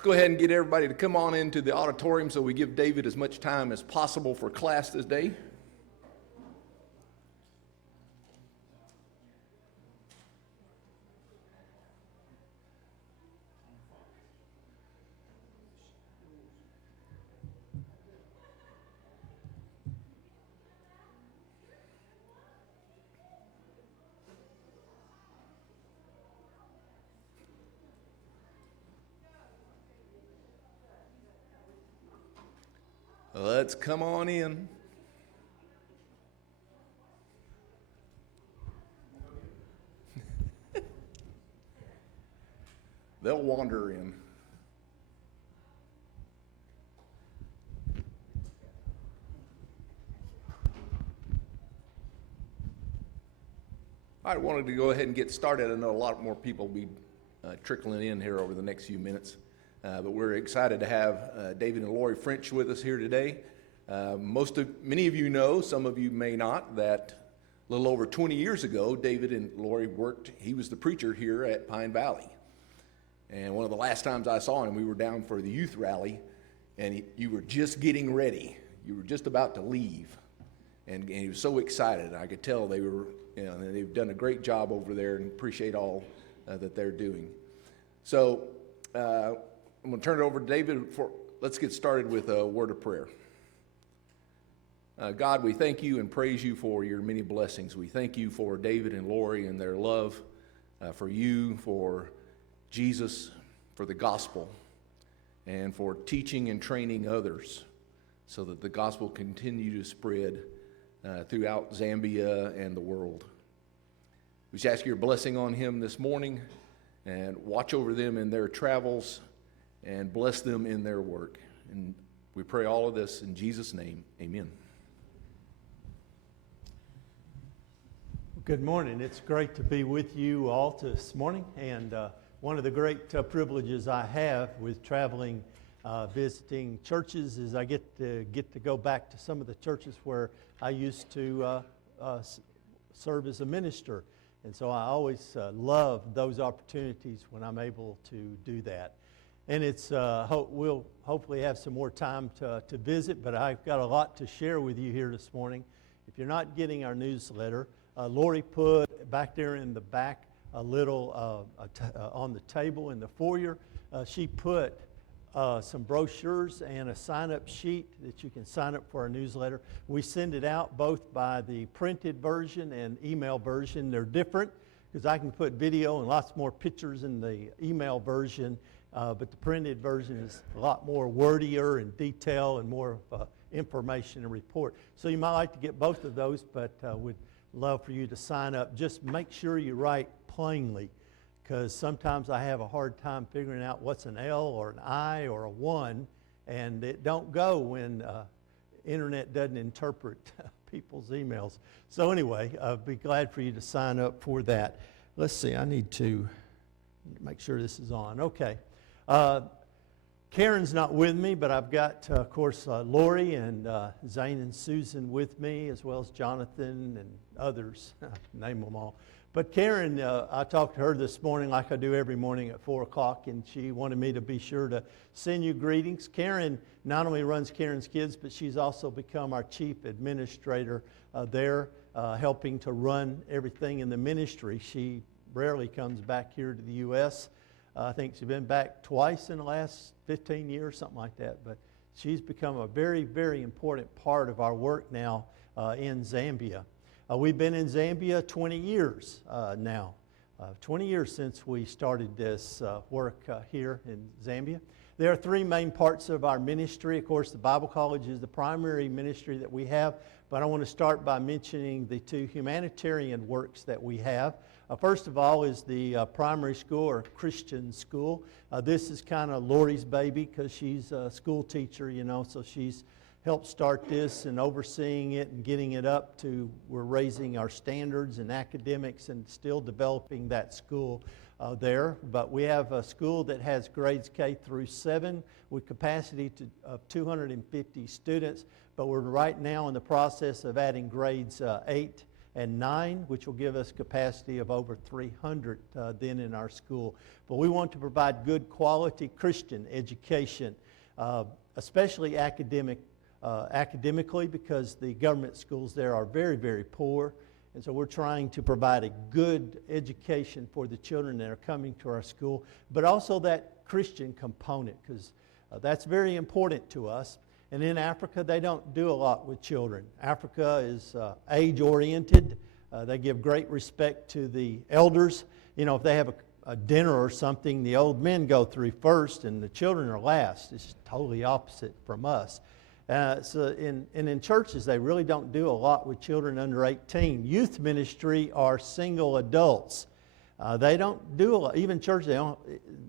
Let's go ahead and get everybody to come on into the auditorium so we give David as much time as possible for class this day. Let's come on in. They'll wander in. I wanted to go ahead and get started. I know a lot more people will be trickling in here over the next few minutes. But we're excited to have David and Lori French with us here today. Many of you know, some of you may not, that a little over 20 years ago, David and Lori he was the preacher here at Pine Valley. And one of the last times I saw him, we were down for the youth rally, and you were just getting ready. You were just about to leave. And he was so excited. I could tell they've done a great job over there and appreciate all that they're doing. So, I'm going to turn it over to David. Let's get started with a word of prayer. God, we thank you and praise you for your many blessings. We thank you for David and Lori and their love for you, for Jesus, for the gospel, and for teaching and training others so that the gospel continue to spread throughout Zambia and the world. We just ask your blessing on him this morning and watch over them in their travels and bless them in their work. And we pray all of this in Jesus' name. Amen. Good morning. It's great to be with you all this morning. And one of the great privileges I have with traveling, visiting churches is I get to go back to some of the churches where I used to serve as a minister. And so I always love those opportunities when I'm able to do that. And we'll hopefully have some more time to visit, but I've got a lot to share with you here this morning. If you're not getting our newsletter, Lori put back there in the back a little on the table in the foyer. She put some brochures and a sign-up sheet that you can sign up for our newsletter. We send it out both by the printed version and email version. They're different because I can put video and lots more pictures in the email version. But the printed version is a lot more wordier and detail and more information and report. So you might like to get both of those, but we'd love for you to sign up. Just make sure you write plainly, because sometimes I have a hard time figuring out what's an L or an I or a 1, and it don't go when internet doesn't interpret people's emails. So anyway, I'd be glad for you to sign up for that. Let's see, I need to make sure this is on. Okay. Karen's not with me, but I've got, of course, Lori and Zane and Susan with me, as well as Jonathan and others. Name them all. But Karen, I talked to her this morning like I do every morning at 4 o'clock, and she wanted me to be sure to send you greetings. Karen not only runs Karen's Kids, but she's also become our chief administrator there, helping to run everything in the ministry. She rarely comes back here to the U.S., I think she's been back twice in the last 15 years, something like that. But she's become a very, very important part of our work now in Zambia. We've been in Zambia 20 years now. 20 years since we started this work here in Zambia. There are 3 main parts of our ministry. Of course, the Bible College is the primary ministry that we have, but I want to start by mentioning the 2 humanitarian works that we have. First of all is the primary school or Christian school. This is kind of Lori's baby because she's a school teacher, so she's helped start this and overseeing it and getting it up to, we're raising our standards and academics and still developing that school there. But we have a school that has grades K through 7 with capacity of 250 students, but we're right now in the process of adding grades 8 and 9, which will give us capacity of over 300 then in our school. But we want to provide good quality Christian education, especially academically, because the government schools there are very, very poor. And so we're trying to provide a good education for the children that are coming to our school, but also that Christian component, because that's very important to us. And in Africa, they don't do a lot with children. Africa is age-oriented. They give great respect to the elders. You know, if they have a dinner or something, the old men go through first and the children are last. It's totally opposite from us. In churches, they really don't do a lot with children under 18. Youth ministry are single adults. They don't do a lot. Even churches, they don't,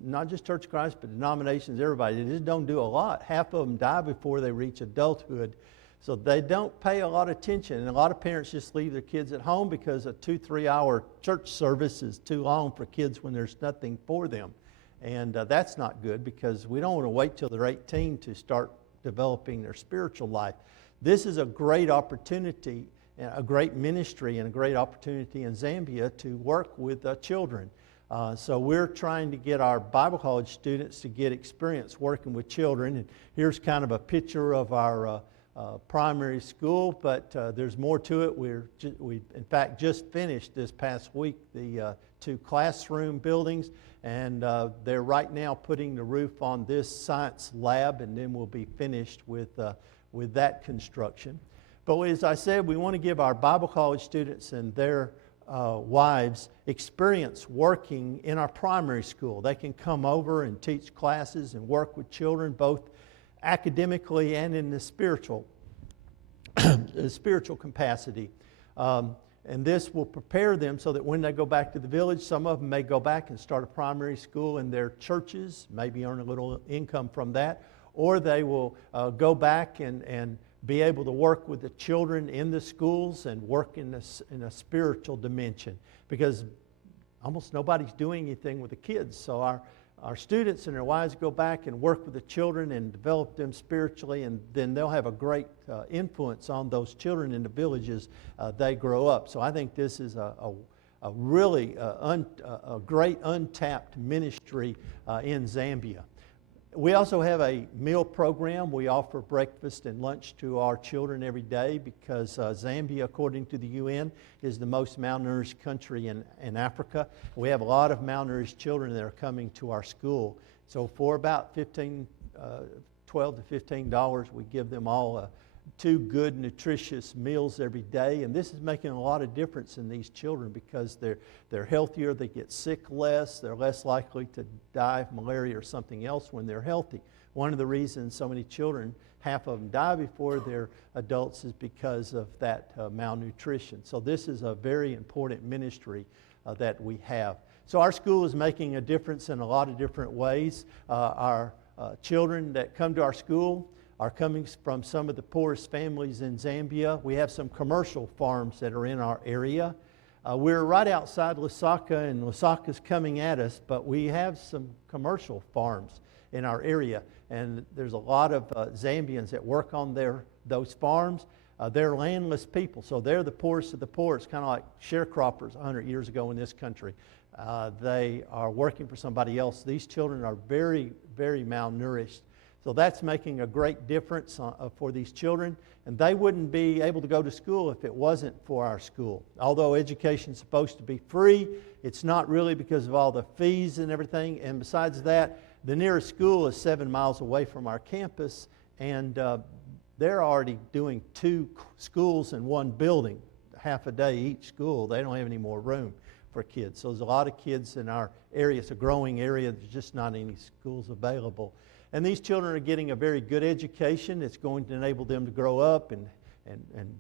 not just Church of Christ, but denominations, everybody, they just don't do a lot. Half of them die before they reach adulthood. So they don't pay a lot of attention. And a lot of parents just leave their kids at home because a 2-3 hour church service is too long for kids when there's nothing for them. And that's not good, because we don't want to wait till they're 18 to start developing their spiritual life. This is a great opportunity, a great ministry, and a great opportunity in Zambia to work with children. So we're trying to get our Bible college students to get experience working with children. And here's kind of a picture of our primary school, but there's more to it. We in fact just finished this past week the 2 classroom buildings, and they're right now putting the roof on this science lab, and then we'll be finished with that construction. But as I said, we want to give our Bible college students and their wives experience working in our primary school. They can come over and teach classes and work with children, both academically and in the spiritual capacity. And this will prepare them so that when they go back to the village, some of them may go back and start a primary school in their churches, maybe earn a little income from that, or they will go back and be able to work with the children in the schools and work in a spiritual dimension, because almost nobody's doing anything with the kids. So our students and their wives go back and work with the children and develop them spiritually, and then they'll have a great influence on those children in the villages they grow up. So I think this is a really great untapped ministry in Zambia. We also have a meal program. We offer breakfast and lunch to our children every day, because Zambia, according to the UN, is the most malnourished country in Africa. We have a lot of malnourished children that are coming to our school. So for about $12 to $15, we give them all 2 good, nutritious meals every day. And this is making a lot of difference in these children, because they're healthier, they get sick less, they're less likely to die of malaria or something else when they're healthy. One of the reasons so many children, half of them die before they're adults, is because of that malnutrition. So this is a very important ministry that we have. So our school is making a difference in a lot of different ways. Our children that come to our school are coming from some of the poorest families in Zambia. We have some commercial farms that are in our area. We're right outside Lusaka, and Lusaka's coming at us, but we have some commercial farms in our area. And there's a lot of Zambians that work on those farms. They're landless people, so they're the poorest of the poor. It's kind of like sharecroppers 100 years ago in this country. They are working for somebody else. These children are very, very malnourished. So that's making a great difference for these children. And they wouldn't be able to go to school if it wasn't for our school. Although education is supposed to be free, it's not really, because of all the fees and everything. And besides that, the nearest school is 7 miles away from our campus, and they're already doing 2 schools in one building, half a day each school. They don't have any more room for kids. So there's a lot of kids in our area. It's a growing area. There's just not any schools available. And these children are getting a very good education. It's going to enable them to grow up and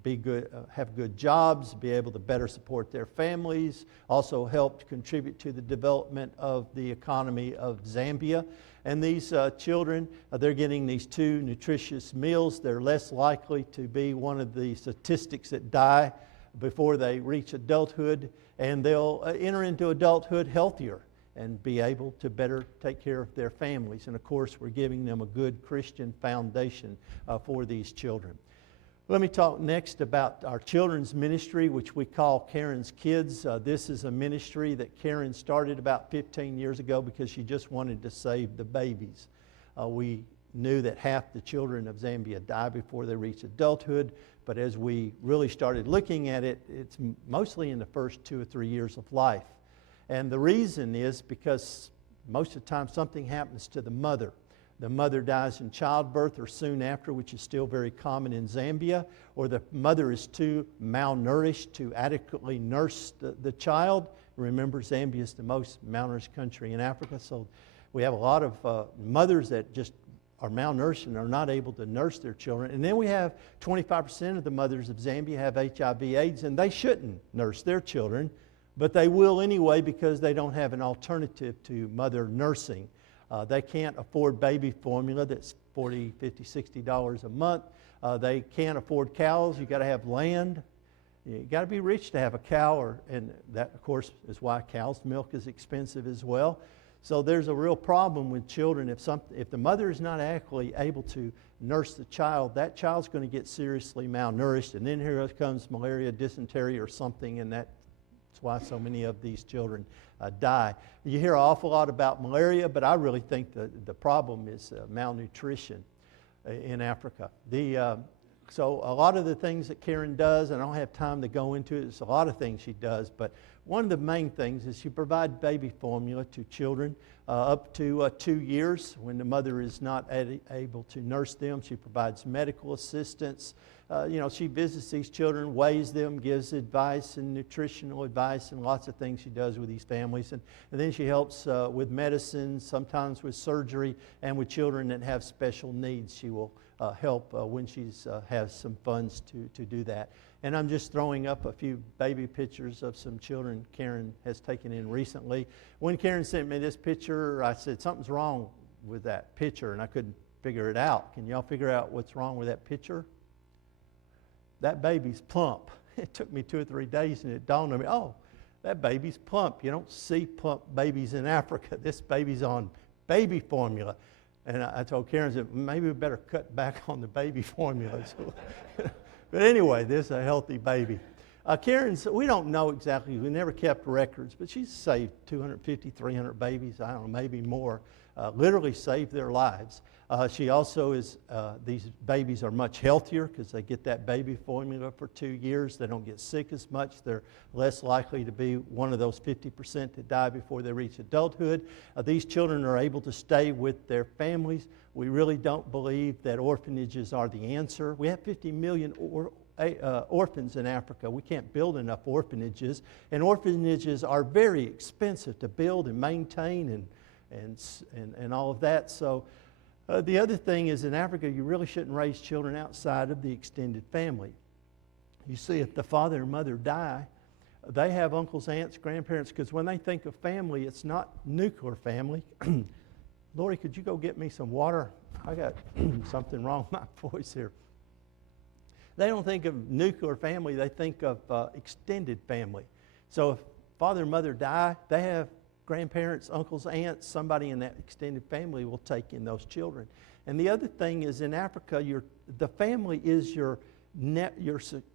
be good, have good jobs, be able to better support their families, also help to contribute to the development of the economy of Zambia. And these children, they're getting these 2 nutritious meals. They're less likely to be one of the statistics that die before they reach adulthood, and they'll enter into adulthood healthier and be able to better take care of their families. And of course, we're giving them a good Christian foundation for these children. Let me talk next about our children's ministry, which we call Karen's Kids. This is a ministry that Karen started about 15 years ago because she just wanted to save the babies. We knew that half the children of Zambia die before they reach adulthood, but as we really started looking at it, it's mostly in the first 2 or 3 years of life. And the reason is because most of the time something happens to the mother. The mother dies in childbirth or soon after, which is still very common in Zambia, or the mother is too malnourished to adequately nurse the child. Remember, Zambia is the most malnourished country in Africa, so we have a lot of mothers that just are malnourished and are not able to nurse their children. And then we have 25% of the mothers of Zambia have HIV/AIDS, and they shouldn't nurse their children, but they will anyway because they don't have an alternative to mother nursing. They can't afford baby formula that's $40, $50, $60 a month. They can't afford cows. You've got to have land. You've got to be rich to have a cow, and that, of course, is why cow's milk is expensive as well. So there's a real problem with children. If the mother is not adequately able to nurse the child, that child's going to get seriously malnourished, and then here comes malaria, dysentery, or something, and that's why so many of these children die. You hear an awful lot about malaria, but I really think the problem is malnutrition in Africa. So a lot of the things that Karen does, and I don't have time to go into it, there's a lot of things she does, but one of the main things is she provides baby formula to children up to 2 years when the mother is not able to nurse them. She provides medical assistance. She visits these children, weighs them, gives advice and nutritional advice and lots of things she does with these families. And then she helps with medicine, sometimes with surgery, and with children that have special needs. She will help when she has some funds to do that. And I'm just throwing up a few baby pictures of some children Karen has taken in recently. When Karen sent me this picture, I said, something's wrong with that picture, and I couldn't figure it out. Can y'all figure out what's wrong with that picture? That baby's plump. It took me 2 or 3 days, and it dawned on me, oh, that baby's plump. You don't see plump babies in Africa. This baby's on baby formula. And I told Karen, that maybe we better cut back on the baby formula. But anyway, this is a healthy baby. Karen's, we don't know exactly, we never kept records, but she's saved 250, 300 babies, I don't know, maybe more, literally saved their lives. She also is, these babies are much healthier because they get that baby formula for 2 years. They don't get sick as much. They're less likely to be one of those 50% that die before they reach adulthood. These children are able to stay with their families. We really don't believe that orphanages are the answer. We have 50 million orphans in Africa. We can't build enough orphanages, and orphanages are very expensive to build and maintain and all of that. So the other thing is, in Africa, you really shouldn't raise children outside of the extended family. You see, if the father and mother die, they have uncles, aunts, grandparents, because when they think of family, it's not nuclear family. Lori, could you go get me some water? I got something wrong with my voice here. They don't think of nuclear family, they think of extended family. So if father and mother die, they have grandparents, uncles, aunts, somebody in that extended family will take in those children. And the other thing is, in Africa, the family is your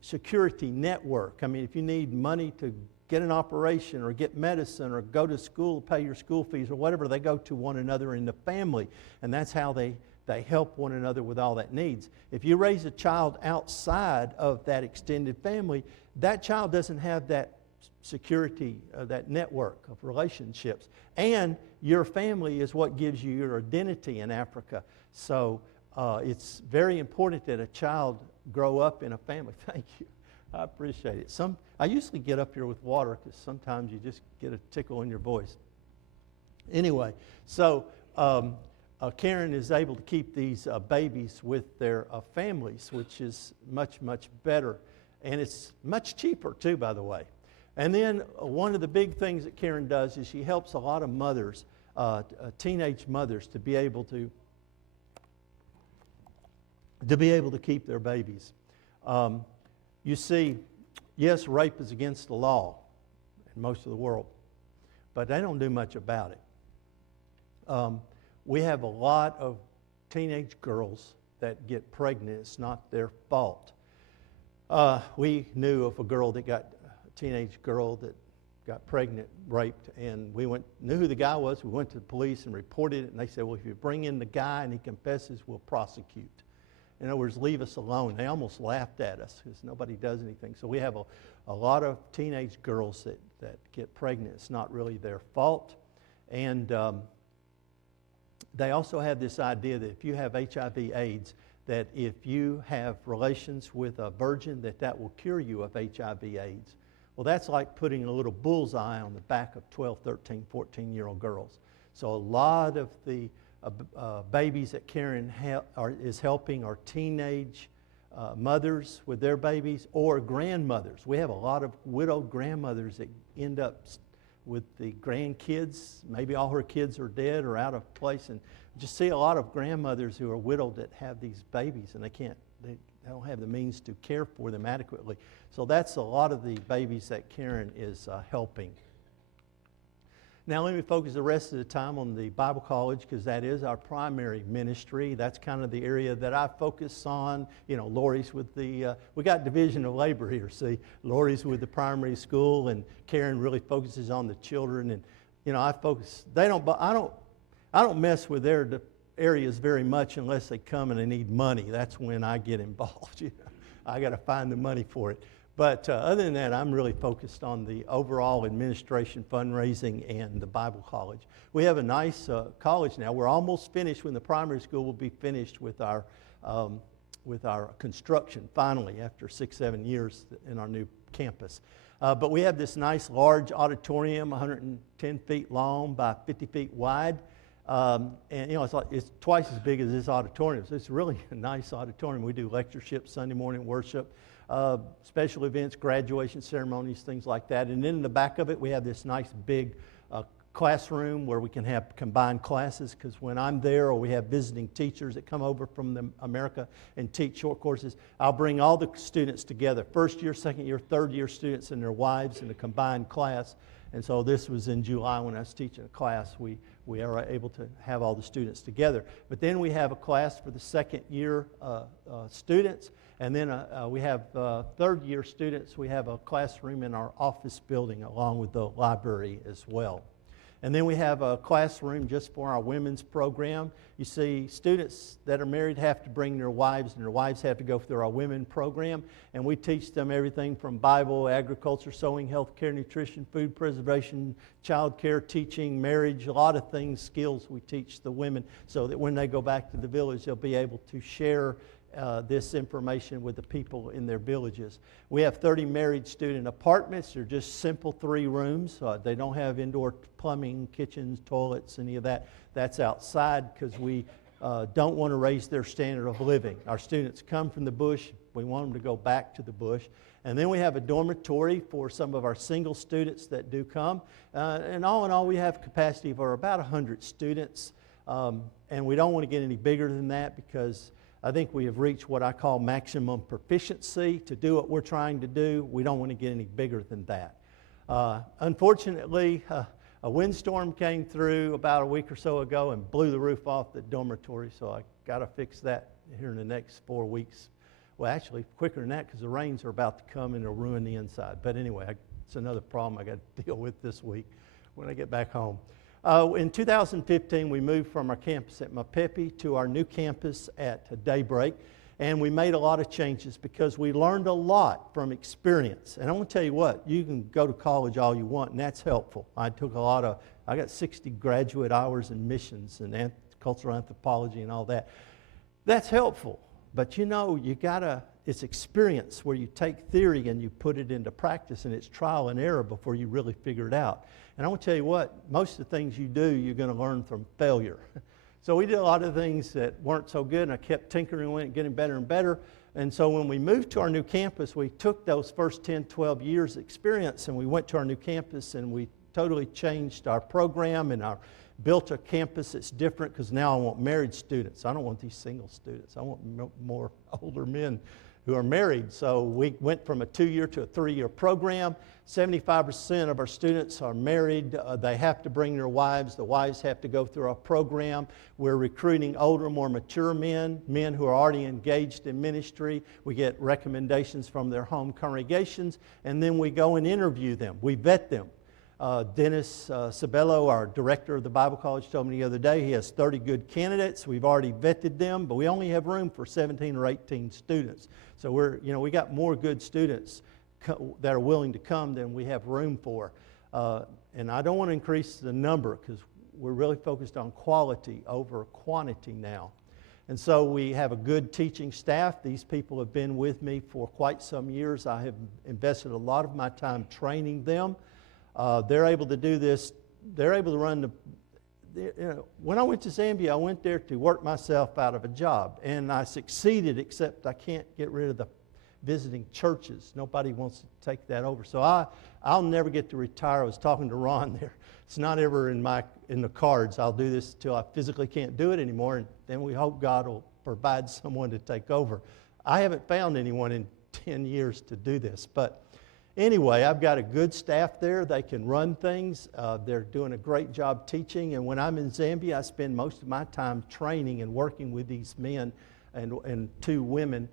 security network. I mean, if you need money to get an operation or get medicine or go to school, pay your school fees or whatever, they go to one another in the family. And that's how they help one another with all that needs. If you raise a child outside of that extended family, that child doesn't have that security, that network of relationships. And your family is what gives you your identity in Africa. So it's very important that a child grow up in a family. Thank you. I appreciate it. I usually get up here with water because sometimes you just get a tickle in your voice. Anyway, so Karen is able to keep these babies with their families, which is much, much better. And it's much cheaper too, by the way. And then one of the big things that Karen does is she helps a lot of mothers, teenage mothers, to be able to keep their babies. You see, yes, rape is against the law in most of the world, but they don't do much about it. We have a lot of teenage girls that get pregnant. It's not their fault. We knew of a teenage girl that got pregnant, raped, and we knew who the guy was. We went to the police and reported it, and they said, well, if you bring in the guy and he confesses, we'll prosecute. In other words, leave us alone. They almost laughed at us because nobody does anything. So we have a lot of teenage girls that get pregnant. It's not really their fault. And they also have this idea that if you have HIV/AIDS, that if you have relations with a virgin, that will cure you of HIV/AIDS. Well, that's like putting a little bullseye on the back of 12, 13, 14-year-old girls. So a lot of the babies that Karen is helping are teenage mothers with their babies or grandmothers. We have a lot of widowed grandmothers that end up with the grandkids. Maybe all her kids are dead or out of place. And just see a lot of grandmothers who are widowed that have these babies and they don't have the means to care for them adequately. So that's a lot of the babies that Karen is helping. Now let me focus the rest of the time on the Bible College because that is our primary ministry. That's kind of the area that I focus on. You know, Lori's with we got division of labor here, see. Lori's with the primary school and Karen really focuses on the children. And, you know, I don't mess with their areas very much unless they come and they need money. That's when I get involved. You know, I got to find the money for it. But other than that, I'm really focused on the overall administration, fundraising, and the Bible College. We have a nice college now. We're almost finished. When the primary school will be finished with our construction, finally, after 6-7 years in our new campus. But we have this nice large auditorium, 110 feet long by 50 feet wide. And you know, it's twice as big as this auditorium. So it's really a nice auditorium. We do lectureships, Sunday morning worship, special events, graduation ceremonies, things like that. And then in the back of it, we have this nice big classroom where we can have combined classes, because when I'm there or we have visiting teachers that come over from America and teach short courses, I'll bring all the students together, first year, second year, third year students and their wives in a combined class. And so this was in July when I was teaching a class. We are able to have all the students together. But then we have a class for the second year students. And then we have third year students. We have a classroom in our office building along with the library as well. And then we have a classroom just for our women's program. You see, students that are married have to bring their wives, and their wives have to go through our women program. And we teach them everything from Bible, agriculture, sewing, health care, nutrition, food preservation, child care, teaching, marriage, a lot of things, skills we teach the women so that when they go back to the village, they'll be able to share this information with the people in their villages. We have 30 married student apartments. They're just simple 3 rooms. They don't have indoor plumbing, kitchens, toilets, any of that. That's outside because we don't want to raise their standard of living. Our students come from the bush. We want them to go back to the bush. And then we have a dormitory for some of our single students that do come. And all in all, we have capacity for about 100 students. And we don't want to get any bigger than that because I think we have reached what I call maximum proficiency to do what we're trying to do. We don't want to get any bigger than that. Unfortunately, a windstorm came through about a week or so ago and blew the roof off the dormitory, so I got to fix that here in the next 4 weeks. Well, actually, quicker than that because the rains are about to come and it'll ruin the inside. But anyway, it's another problem I got to deal with this week when I get back home. In 2015, we moved from our campus at Mapepe to our new campus at Daybreak, and we made a lot of changes because we learned a lot from experience. And I want to tell you what, you can go to college all you want, and that's helpful. I got 60 graduate hours in missions and cultural anthropology and all that. That's helpful, but you know, it's experience where you take theory and you put it into practice, and it's trial and error before you really figure it out. And I want to tell you what, most of the things you do, you're going to learn from failure. So we did a lot of things that weren't so good, and I kept tinkering with it, getting better and better. And so when we moved to our new campus, we took those first 10, 12 years experience, and we went to our new campus, and we totally changed our program and built a campus that's different because now I want married students. I don't want these single students. I want more older men who are married. So we went from a 2-year to a 3-year program. 75% of our students are married. They have to bring their wives. The wives have to go through our program. We're recruiting older, more mature men who are already engaged in ministry. We get recommendations from their home congregations, and then we go and interview them. We vet them. Dennis Sabello, our director of the Bible College, told me the other day he has 30 good candidates. We've already vetted them, but we only have room for 17 or 18 students. So we got more good students that are willing to come than we have room for. And I don't want to increase the number because we're really focused on quality over quantity now. And so we have a good teaching staff. These people have been with me for quite some years. I have invested a lot of my time training them. They're able to do this. They're able to run when I went to Zambia, I went there to work myself out of a job. And I succeeded, except I can't get rid of the visiting churches. Nobody wants to take that over. So I'll never get to retire. I was talking to Ron there. It's not ever in the cards. I'll do this until I physically can't do it anymore. And then we hope God will provide someone to take over. I haven't found anyone in 10 years to do this. But anyway, I've got a good staff there. They can run things. They're doing a great job teaching. And when I'm in Zambia, I spend most of my time training and working with these men and 2 women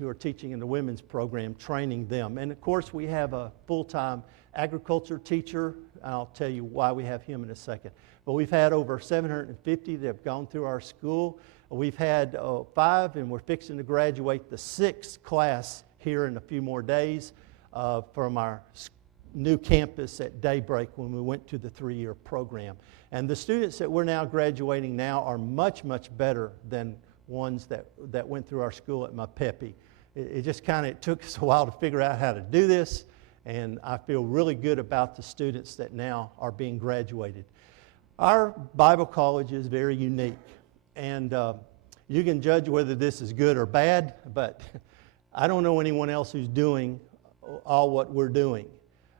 who are teaching in the women's program, training them. And of course, we have a full-time agriculture teacher. I'll tell you why we have him in a second. But we've had over 750 that have gone through our school. We've had 5, and we're fixing to graduate the 6th class here in a few more days from our new campus at daybreak when we went to the 3-year program. And the students that we're now graduating now are much, much better than ones that went through our school at Mapepe. It just it took us a while to figure out how to do this, and I feel really good about the students that now are being graduated. Our Bible college is very unique, and you can judge whether this is good or bad, but I don't know anyone else who's doing all what we're doing.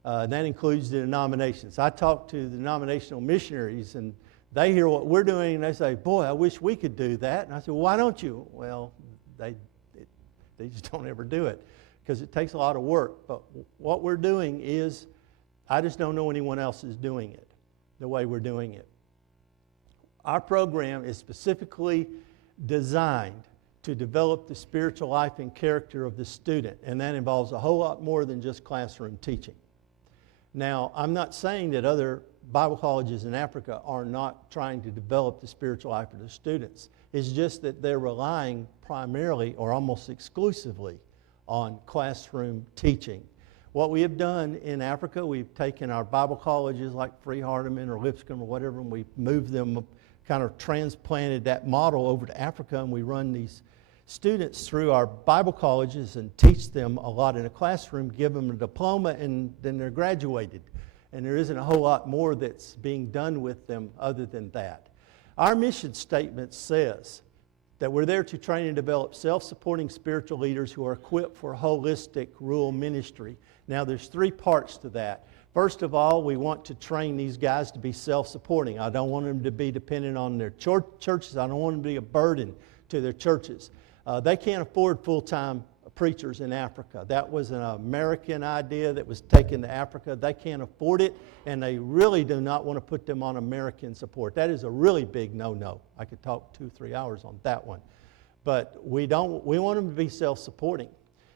That includes the denominations. I talk to the denominational missionaries, and they hear what we're doing, and they say, boy, I wish we could do that. And I say, well, why don't you? Well, they just don't ever do it because it takes a lot of work. But what we're doing is, I just don't know anyone else is doing it the way we're doing it. Our program is specifically designed to develop the spiritual life and character of the student, and that involves a whole lot more than just classroom teaching. Now, I'm not saying that other Bible colleges in Africa are not trying to develop the spiritual life of the students. It's just that they're relying primarily or almost exclusively on classroom teaching. What we have done in Africa, we've taken our Bible colleges like Free Hardeman or Lipscomb or whatever, and we've moved them, kind of transplanted that model over to Africa, and we run these students through our Bible colleges and teach them a lot in a classroom, give them a diploma, and then they're graduated. And there isn't a whole lot more that's being done with them other than that. Our mission statement says that we're there to train and develop self-supporting spiritual leaders who are equipped for holistic rural ministry. Now, there's 3 parts to that. First of all, we want to train these guys to be self-supporting. I don't want them to be dependent on their churches. I don't want them to be a burden to their churches. They can't afford full-time preachers in Africa. That was an American idea that was taken to Africa. They can't afford it, and they really do not want to put them on American support. That is a really big no-no. I could talk 2-3 hours on that one. But we want them to be self-supporting.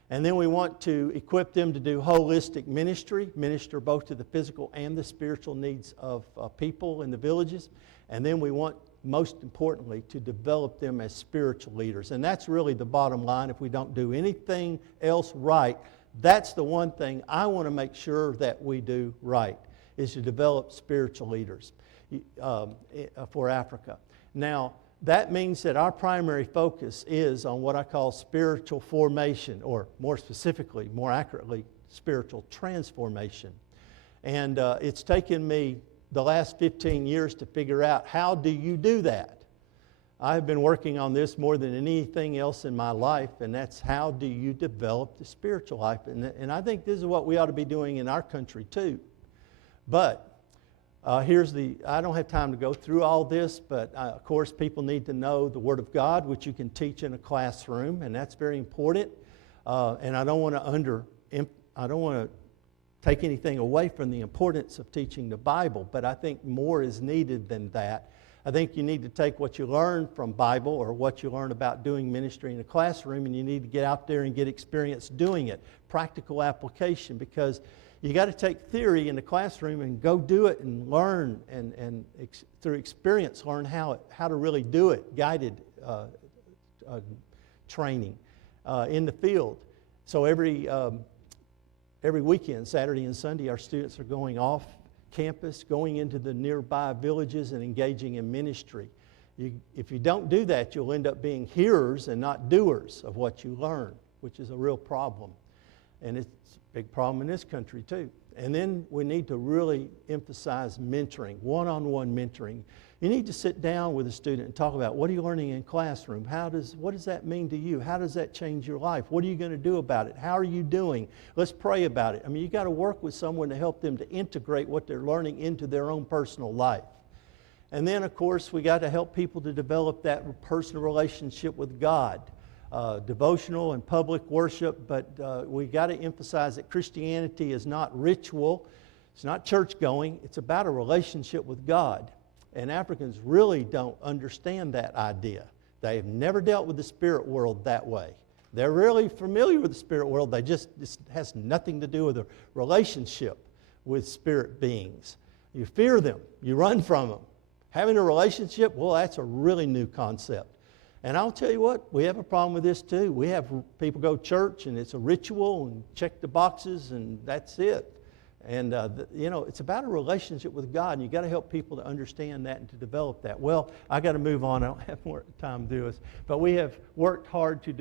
And then we want to equip them to do holistic minister both to the physical and the spiritual needs of people in the villages. And then we want, most importantly, to develop them as spiritual leaders. And that's really the bottom line. If we don't do anything else right, that's the one thing I want to make sure that we do right, is to develop spiritual leaders for Africa. Now, that means that our primary focus is on what I call spiritual formation, or more specifically, more accurately, spiritual transformation. And it's taken me the last 15 years to figure out, how do you do that? I've been working on this more than anything else in my life, and that's how do you develop the spiritual life? And I think this is what we ought to be doing in our country too. But I don't have time to go through all this, but of course people need to know the Word of God, which you can teach in a classroom, and that's very important. And I don't want to take anything away from the importance of teaching the Bible, but I think more is needed than that. I think you need to take what you learn from Bible or what you learn about doing ministry in a classroom, and you need to get out there and get experience doing it, practical application, because you got to take theory in the classroom and go do it and learn, and through experience learn how to really do it, guided training in the field. So every weekend, Saturday and Sunday, our students are going off campus, going into the nearby villages and engaging in ministry. If you don't do that, you'll end up being hearers and not doers of what you learn, which is a real problem. And it's a big problem in this country too. And then we need to really emphasize mentoring, one-on-one mentoring. You need to sit down with a student and talk about, what are you learning in classroom? What does that mean to you? How does that change your life? What are you going to do about it? How are you doing? Let's pray about it. I mean, you got to work with someone to help them to integrate what they're learning into their own personal life. And then, of course, we got to help people to develop that personal relationship with God. Devotional and public worship, but we got to emphasize that Christianity is not ritual, it's not church going, it's about a relationship with God. And Africans really don't understand that idea. They've never dealt with the spirit world that way. They're really familiar with the spirit world, it has nothing to do with a relationship with spirit beings. You fear them, you run from them. Having a relationship, well, that's a really new concept. And I'll tell you what, we have a problem with this too. We have people go to church and it's a ritual and check the boxes and that's it. And, it's about a relationship with God, and you've got to help people to understand that and to develop that. Well, I got to move on. I don't have more time to do this. But we have worked hard to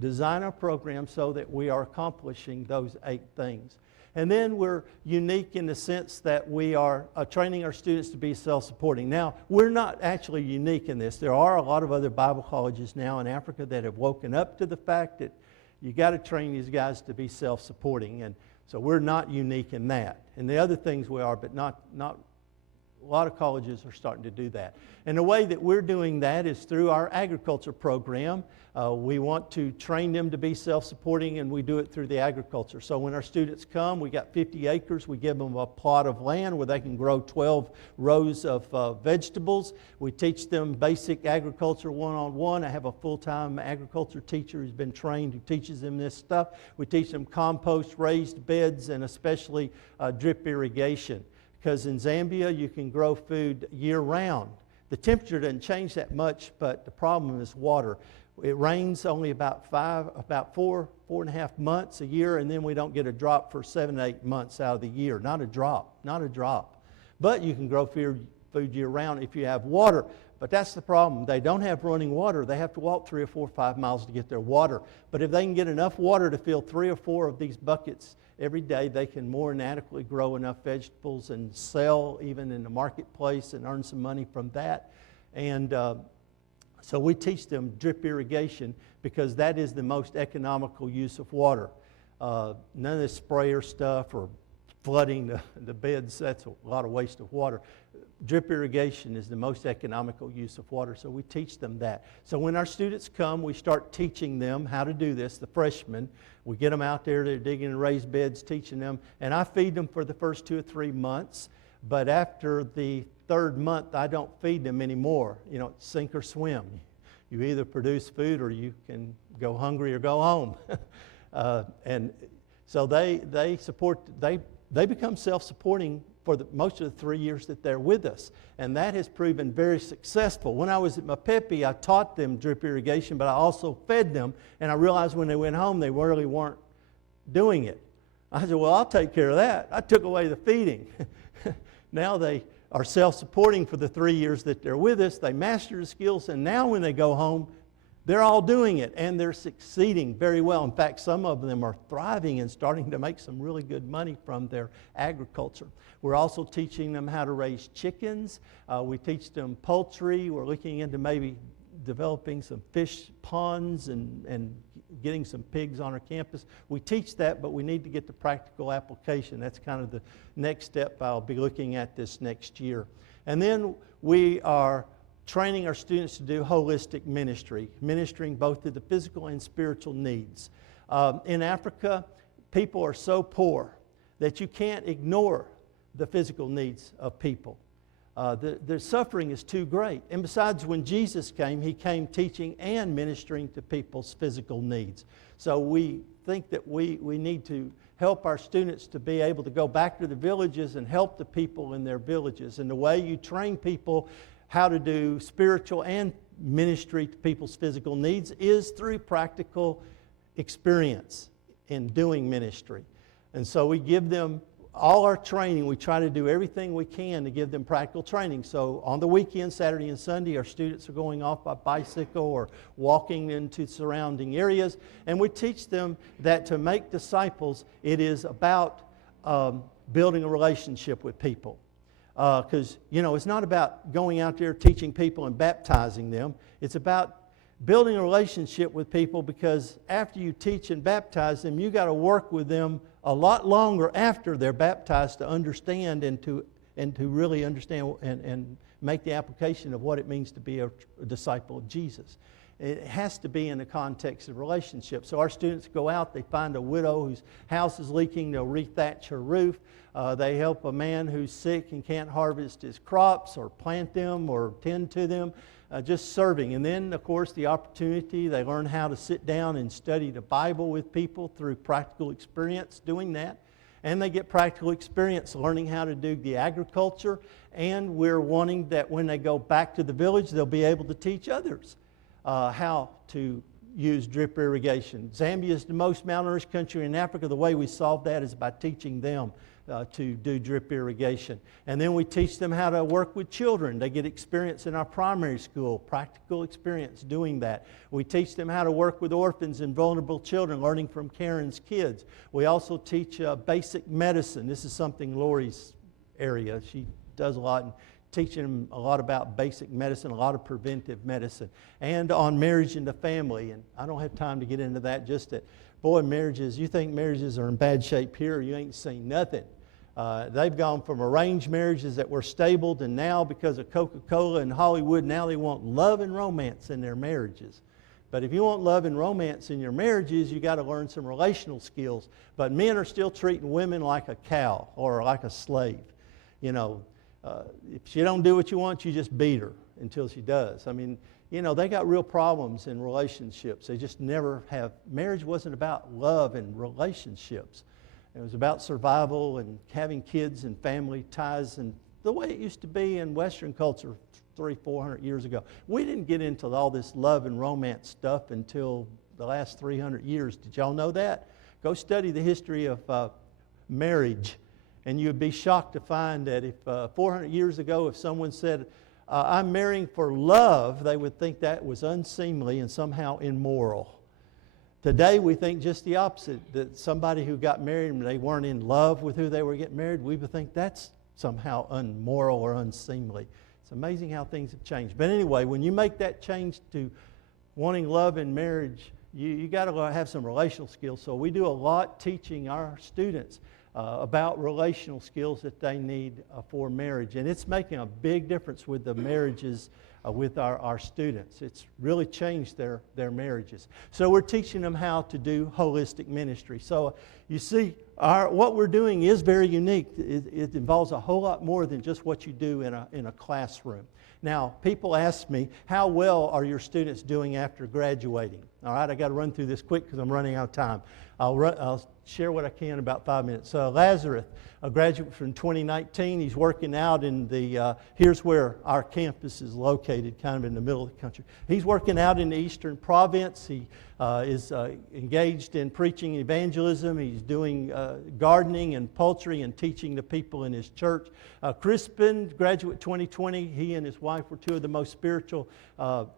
design our program so that we are accomplishing those 8 things. And then we're unique in the sense that we are training our students to be self-supporting. Now, we're not actually unique in this. There are a lot of other Bible colleges now in Africa that have woken up to the fact that you got to train these guys to be self-supporting. And so we're not unique in that. And the other things we are, but not a lot of colleges are starting to do that. And the way that we're doing that is through our agriculture program. We want to train them to be self-supporting, and we do it through the agriculture. So when our students come, we got 50 acres. We give them a plot of land where they can grow 12 rows of vegetables. We teach them basic agriculture one-on-one. I have a full-time agriculture teacher who's been trained who teaches them this stuff. We teach them compost, raised beds, and especially drip irrigation. Because in Zambia, you can grow food year-round. The temperature doesn't change that much, but the problem is water. It rains only about 4.5 months a year, and then we don't get a drop for 7 to 8 months out of the year. Not a drop. But you can grow food year-round if you have water. But that's the problem. They don't have running water. They have to walk 3 or 4 or 5 miles to get their water. But if they can get enough water to fill 3 or 4 of these buckets every day, they can more than adequately grow enough vegetables and sell even in the marketplace and earn some money from that. And so we teach them drip irrigation because that is the most economical use of water. None of this sprayer stuff or flooding the beds, that's a lot of waste of water. Drip irrigation is the most economical use of water, so we teach them that. So when our students come, we start teaching them how to do this, the freshmen. We get them out there, they're digging in raised beds, teaching them, and I feed them for the first 2 or 3 months, but after the 3rd month, I don't feed them anymore. Sink or swim. You either produce food or you can go hungry or go home. And so they become self-supporting for most of the 3 years that they're with us. And that has proven very successful. When I was at Mapepe, I taught them drip irrigation, but I also fed them. And I realized when they went home, they really weren't doing it. I said, well, I'll take care of that. I took away the feeding. Now they are self-supporting for the 3 years that they're with us. They master the skills, and now when they go home, they're all doing it, and they're succeeding very well. In fact, some of them are thriving and starting to make some really good money from their agriculture. We're also teaching them how to raise chickens. We teach them poultry. We're looking into maybe developing some fish ponds and getting some pigs on our campus. We teach that, but we need to get the practical application. That's kind of the next step I'll be looking at this next year. And then we are training our students to do holistic ministry, ministering both to the physical and spiritual needs. In Africa, people are so poor that you can't ignore the physical needs of people. The suffering is too great. And besides, when Jesus came, He came teaching and ministering to people's physical needs. So we think that we need to help our students to be able to go back to the villages and help the people in their villages. And the way you train people how to do spiritual and ministry to people's physical needs is through practical experience in doing ministry. And so we give them all our training. We try to do everything we can to give them practical training. So on the weekend, Saturday and Sunday, our students are going off by bicycle or walking into surrounding areas. And we teach them that to make disciples, it is about building a relationship with people. Because, it's not about going out there teaching people and baptizing them. It's about building a relationship with people, because after you teach and baptize them, you got to work with them a lot longer after they're baptized to understand and to really understand and make the application of what it means to be a disciple of Jesus. It has to be in the context of relationship. So our students go out, they find a widow whose house is leaking, they'll rethatch her roof. They help a man who's sick and can't harvest his crops or plant them or tend to them. Just serving. And then, of course, the opportunity, they learn how to sit down and study the Bible with people through practical experience doing that. And they get practical experience learning how to do the agriculture. And we're wanting that when they go back to the village, they'll be able to teach others how to use drip irrigation. Zambia is the most malnourished country in Africa. The way we solve that is by teaching them to do drip irrigation. And then we teach them how to work with children. They get experience in our primary school, practical experience doing that. We teach them how to work with orphans and vulnerable children, learning from Karen's kids. We also teach basic medicine. This is something Lori's area. She does a lot and teaching them a lot about basic medicine, a lot of preventive medicine, and on marriage and the family. And I don't have time to get into that, just that, boy, marriages, you think marriages are in bad shape here, you ain't seen nothing. They've gone from arranged marriages that were stable to now, because of Coca-Cola and Hollywood, now they want love and romance in their marriages. But if you want love and romance in your marriages, you got to learn some relational skills. But men are still treating women like a cow or like a slave. If she don't do what you want, you just beat her until she does. I mean, they got real problems in relationships. They just never have. Marriage wasn't about love and relationships. It was about survival and having kids and family ties, and the way it used to be in Western culture 300-400 years ago. We didn't get into all this love and romance stuff until the last 300 years. Did y'all know that? Go study the history of marriage, and you'd be shocked to find that if 400 years ago, if someone said, I'm marrying for love, they would think that was unseemly and somehow immoral. Today we think just the opposite, that somebody who got married and they weren't in love with who they were getting married, we would think that's somehow immoral or unseemly. It's amazing how things have changed. But anyway, when you make that change to wanting love in marriage, you got to have some relational skills. So we do a lot teaching our students about relational skills that they need for marriage. And it's making a big difference with the marriages with our students. It's really changed their marriages. So we're teaching them how to do holistic ministry. So you see, what we're doing is very unique. It involves a whole lot more than just what you do in a classroom. Now, people ask me, how well are your students doing after graduating? All right, I got to run through this quick because I'm running out of time. I'll share what I can in about 5 minutes. Lazarus, a graduate from 2019, he's working out in the, here's where our campus is located, kind of in the middle of the country. He's working out in the Eastern Province. He is engaged in preaching evangelism. He's doing gardening and poultry and teaching the people in his church. Crispin, graduate 2020, he and his wife were two of the most spiritual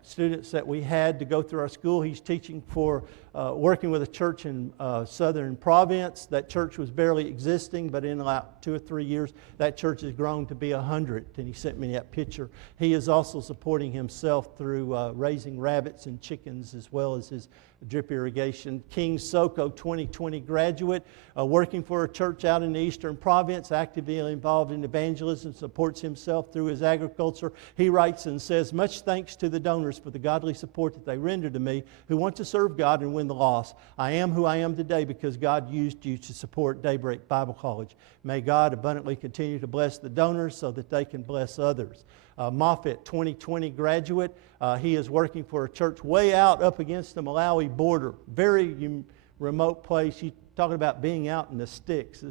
students that we had to go through our school. He's teaching for working with a church in southern province. That church was barely existing, but in about 2 or 3 years, that church has grown to be 100, and he sent me that picture. He is also supporting himself through raising rabbits and chickens as well as his drip irrigation. King Soko, 2020 graduate, working for a church out in the eastern province, actively involved in evangelism, supports himself through his agriculture. He writes and says, "Much thanks to the donors for the godly support that they render to me who want to serve God and win the lost. I am who I am today because God used you to support Daybreak Bible College. May God abundantly continue to bless the donors so that they can bless others." Moffitt, 2020 graduate. He is working for a church way out up against the Malawi border. Very remote place. You talking about being out in the sticks.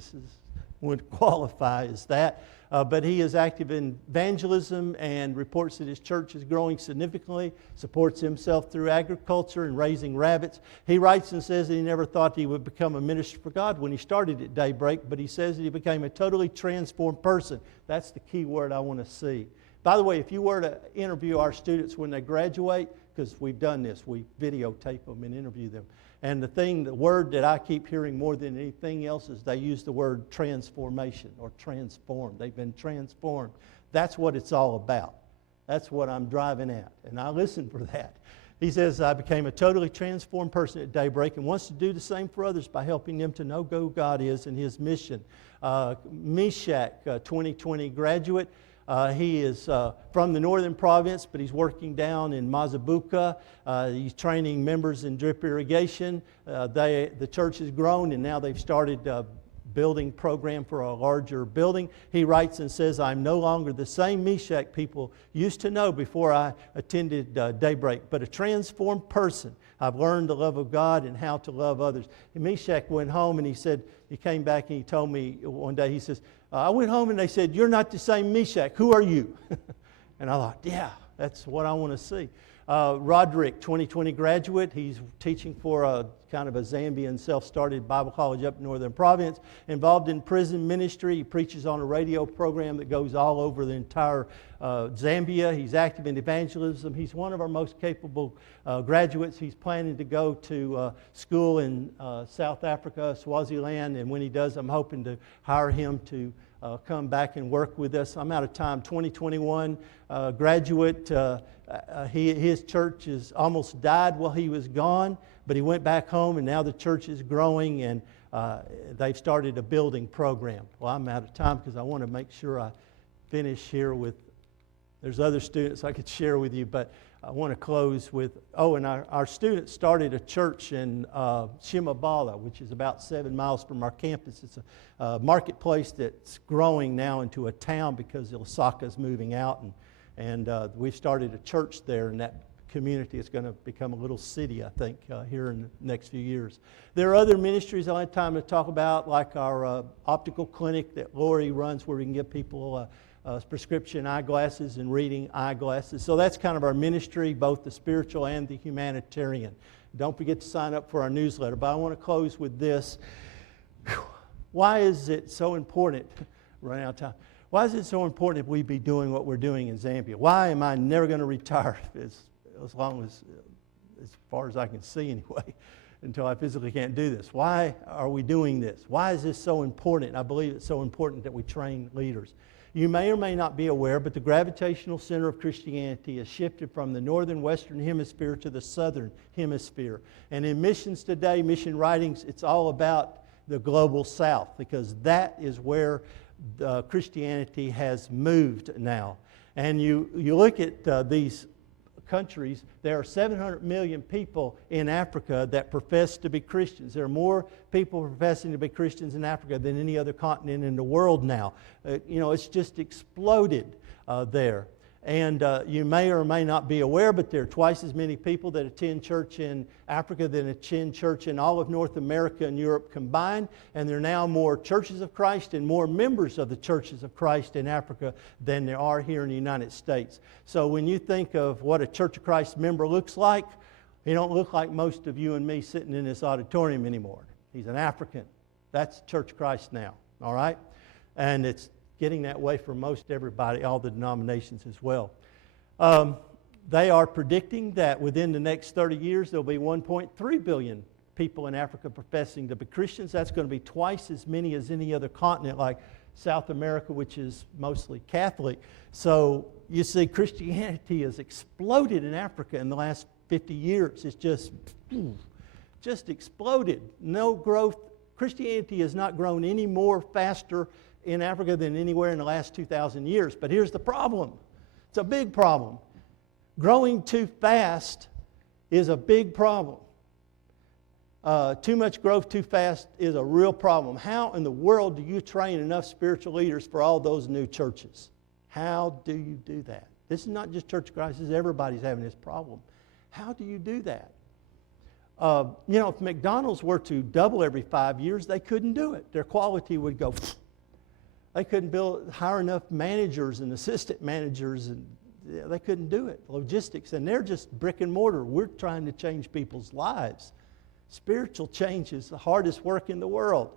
Would qualify as that. But he is active in evangelism and reports that his church is growing significantly, supports himself through agriculture and raising rabbits. He writes and says that he never thought he would become a minister for God when he started at Daybreak, but he says that he became a totally transformed person. That's the key word I want to see. By the way, if you were to interview our students when they graduate, because we've done this, we videotape them and interview them. And the word that I keep hearing more than anything else is they use the word transformation or transformed. They've been transformed. That's what it's all about. That's what I'm driving at. And I listen for that. He says, "I became a totally transformed person at Daybreak and wants to do the same for others by helping them to know who God is and His mission." Meshach, 2020 graduate. He is from the northern province, but he's working down in Mazabuka. He's training members in drip irrigation. The church has grown, and now they've started a building program for a larger building. He writes and says, "I'm no longer the same Meshach people used to know before I attended Daybreak, but a transformed person. I've learned the love of God and how to love others." And Meshach went home and he said, he came back and he told me one day, he says, "I went home and they said, 'You're not the same Meshach. Who are you?'" And I thought, yeah, that's what I want to see. Roderick, 2020 graduate. He's teaching for a kind of a Zambian self-started Bible college up in northern province. Involved in prison ministry. He preaches on a radio program that goes all over the entire Zambia. He's active in evangelism. He's one of our most capable graduates. He's planning to go to school in South Africa, Swaziland, and when he does, I'm hoping to hire him to come back and work with us. I'm out of time. 2021 graduate. His church has almost died while he was gone, but he went back home, and now the church is growing, and they've started a building program. Well, I'm out of time because I want to make sure I finish here with, there's other students I could share with you, but I want to close with, and our students started a church in Shimabala, which is about 7 miles from our campus. It's a marketplace that's growing now into a town because Osaka's moving out, and we've started a church there in that community. It's going to become a little city, I think, here in the next few years. There are other ministries I don't have time to talk about, like our optical clinic that Lori runs, where we can give people prescription eyeglasses and reading eyeglasses. So that's kind of our ministry, both the spiritual and the humanitarian. Don't forget to sign up for our newsletter. But I want to close with this. Why is it so important? Running out of time. Why is it so important that we be doing what we're doing in Zambia? Why am I never going to retire as far as I can see anyway, until I physically can't do this? Why are we doing this? Why is this so important? I believe it's so important that we train leaders. You may or may not be aware, but the gravitational center of Christianity has shifted from the northern western hemisphere to the southern hemisphere. And in missions today, mission writings, it's all about the global south, because that is where Christianity has moved now. And you look at these countries, there are 700 million people in Africa that profess to be Christians. There are more people professing to be Christians in Africa than any other continent in the world now. It's just exploded there. And you may or may not be aware, but there are twice as many people that attend church in Africa than attend church in all of North America and Europe combined. And there are now more churches of Christ and more members of the churches of Christ in Africa than there are here in the United States. So when you think of what a Church of Christ member looks like, he don't look like most of you and me sitting in this auditorium anymore. He's an African. That's Church of Christ now, all right? And it's getting that way for most everybody, all the denominations as well. They are predicting that within the next 30 years, there'll be 1.3 billion people in Africa professing to be Christians. That's going to be twice as many as any other continent like South America, which is mostly Catholic. So you see, Christianity has exploded in Africa in the last 50 years. It's just exploded. No growth. Christianity has not grown any more faster in Africa than anywhere in the last 2,000 years. But here's the problem. It's a big problem. Growing too fast is a big problem. Too much growth too fast is a real problem. How in the world do you train enough spiritual leaders for all those new churches? How do you do that? This is not just Church of Christ. This is everybody's having this problem. How do you do that? If McDonald's were to double every 5 years, they couldn't do it. Their quality would go. They couldn't hire enough managers and assistant managers, and they couldn't do it. Logistics, and they're just brick and mortar. We're trying to change people's lives. Spiritual change is the hardest work in the world.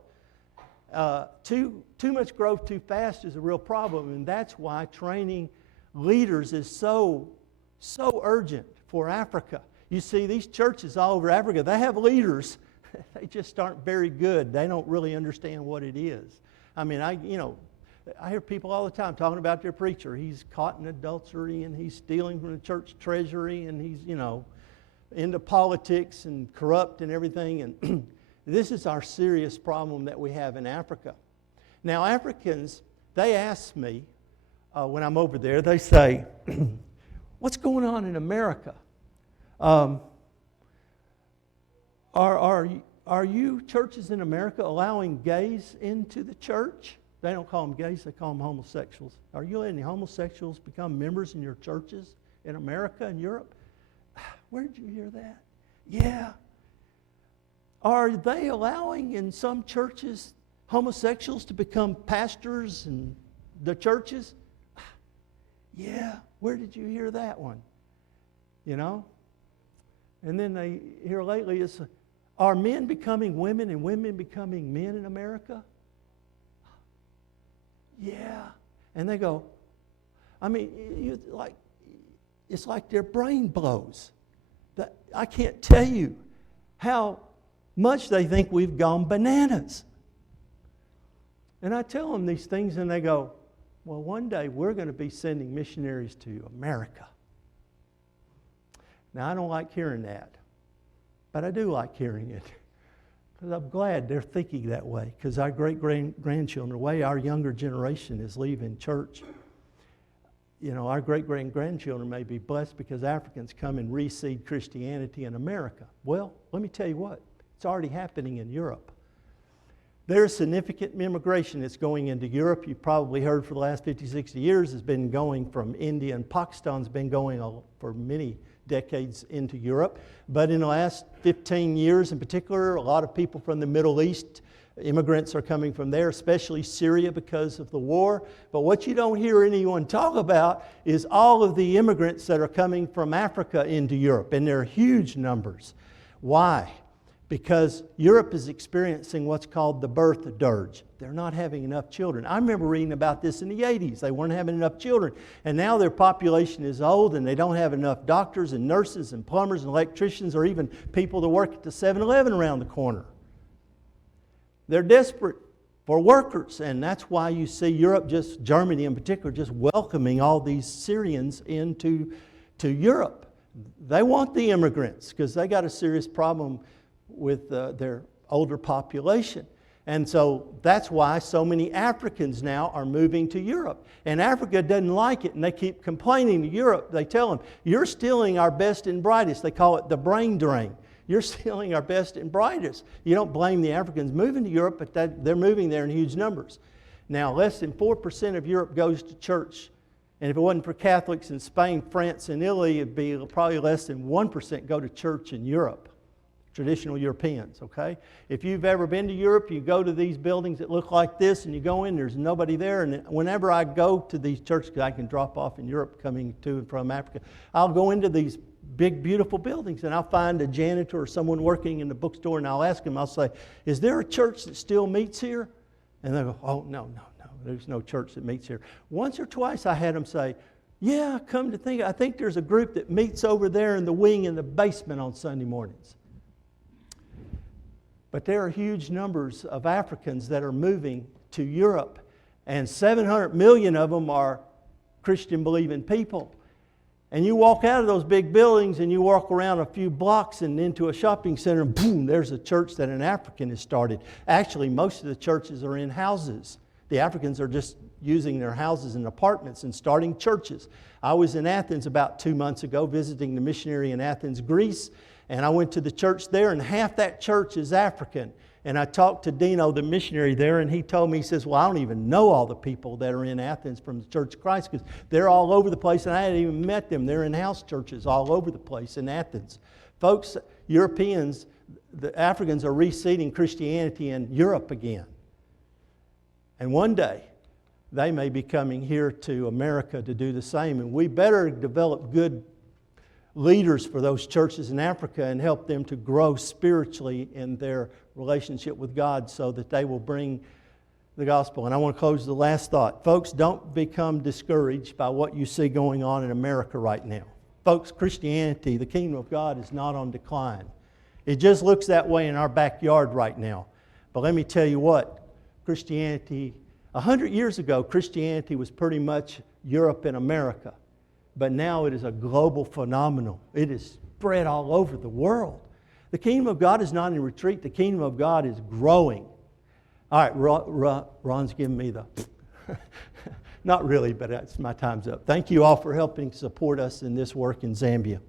Too much growth too fast is a real problem, and that's why training leaders is so urgent for Africa. You see, these churches all over Africa, they have leaders. They just aren't very good. They don't really understand what it is. I mean, I hear people all the time talking about their preacher. He's caught in adultery, and he's stealing from the church treasury, and he's, into politics and corrupt and everything. And this is our serious problem that we have in Africa. Now, Africans, they ask me when I'm over there, they say, what's going on in America? Are you churches in America allowing gays into the church? They don't call them gays, they call them homosexuals. Are you letting homosexuals become members in your churches in America and Europe? Where did you hear that? Yeah. Are they allowing in some churches homosexuals to become pastors in the churches? Yeah. Where did you hear that one? And then they hear lately is, are men becoming women and women becoming men in America? Yeah. And they go, it's like their brain blows. I can't tell you how much they think we've gone bananas. And I tell them these things, and they go, well, one day we're going to be sending missionaries to America. Now, I don't like hearing that, but I do like hearing it, because I'm glad they're thinking that way, because our great-grandchildren, the way our younger generation is leaving church, our great-grandchildren may be blessed because Africans come and reseed Christianity in America. Well, let me tell you what, it's already happening in Europe. There's significant immigration that's going into Europe. You've probably heard for the last 50, 60 years has been going from India, and Pakistan's been going for many decades into Europe. But in the last 15 years in particular, a lot of people from the Middle East, immigrants are coming from there, especially Syria because of the war. But what you don't hear anyone talk about is all of the immigrants that are coming from Africa into Europe, and there are huge numbers. Why? Because Europe is experiencing what's called the birth dirge. They're not having enough children. I remember reading about this in the 80s. They weren't having enough children. And now their population is old, and they don't have enough doctors and nurses and plumbers and electricians, or even people to work at the 7-Eleven around the corner. They're desperate for workers, and that's why you see Europe, just Germany in particular, just welcoming all these Syrians into Europe. They want the immigrants because they got a serious problem with their older population. And so that's why so many Africans now are moving to Europe. And Africa doesn't like it, and they keep complaining to Europe. They tell them, you're stealing our best and brightest. They call it the brain drain. You're stealing our best and brightest. You don't blame the Africans moving to Europe, but they're moving there in huge numbers. Now, less than 4% of Europe goes to church. And if it wasn't for Catholics in Spain, France, and Italy, it'd be probably less than 1% go to church in Europe. Traditional Europeans, okay? If you've ever been to Europe, you go to these buildings that look like this, and you go in, there's nobody there. And whenever I go to these churches, because I can drop off in Europe coming to and from Africa, I'll go into these big, beautiful buildings, and I'll find a janitor or someone working in the bookstore, and I'll ask them, I'll say, is there a church that still meets here? And they'll go, oh, no, there's no church that meets here. Once or twice I had them say, yeah, come to think, I think there's a group that meets over there in the wing in the basement on Sunday mornings. But there are huge numbers of Africans that are moving to Europe, and 700 million of them are Christian-believing people. And you walk out of those big buildings and you walk around a few blocks and into a shopping center, and boom, there's a church that an African has started. Actually, most of the churches are in houses. The Africans are just using their houses and apartments and starting churches. I was in Athens about 2 months ago visiting the Missionary in Athens, Greece, and I went to the church there, and half that church is African. And I talked to Dino, the missionary there, and he told me, he says, well, I don't even know all the people that are in Athens from the Church of Christ, because they're all over the place, and I hadn't even met them. They're in house churches all over the place in Athens. Folks, Europeans, the Africans are reseeding Christianity in Europe again. And one day, they may be coming here to America to do the same, and we better develop good leaders for those churches in Africa and help them to grow spiritually in their relationship with God so that they will bring the gospel. And I want to close with the last thought. Folks, don't become discouraged by what you see going on in America right now. Folks, Christianity, the kingdom of God, is not on decline. It just looks that way in our backyard right now. But let me tell you what, Christianity, 100 years ago, Christianity was pretty much Europe and America. But now it is a global phenomenon. It is spread all over the world. The kingdom of God is not in retreat. The kingdom of God is growing. All right, Ron's giving me the... Not really, but my time's up. Thank you all for helping support us in this work in Zambia.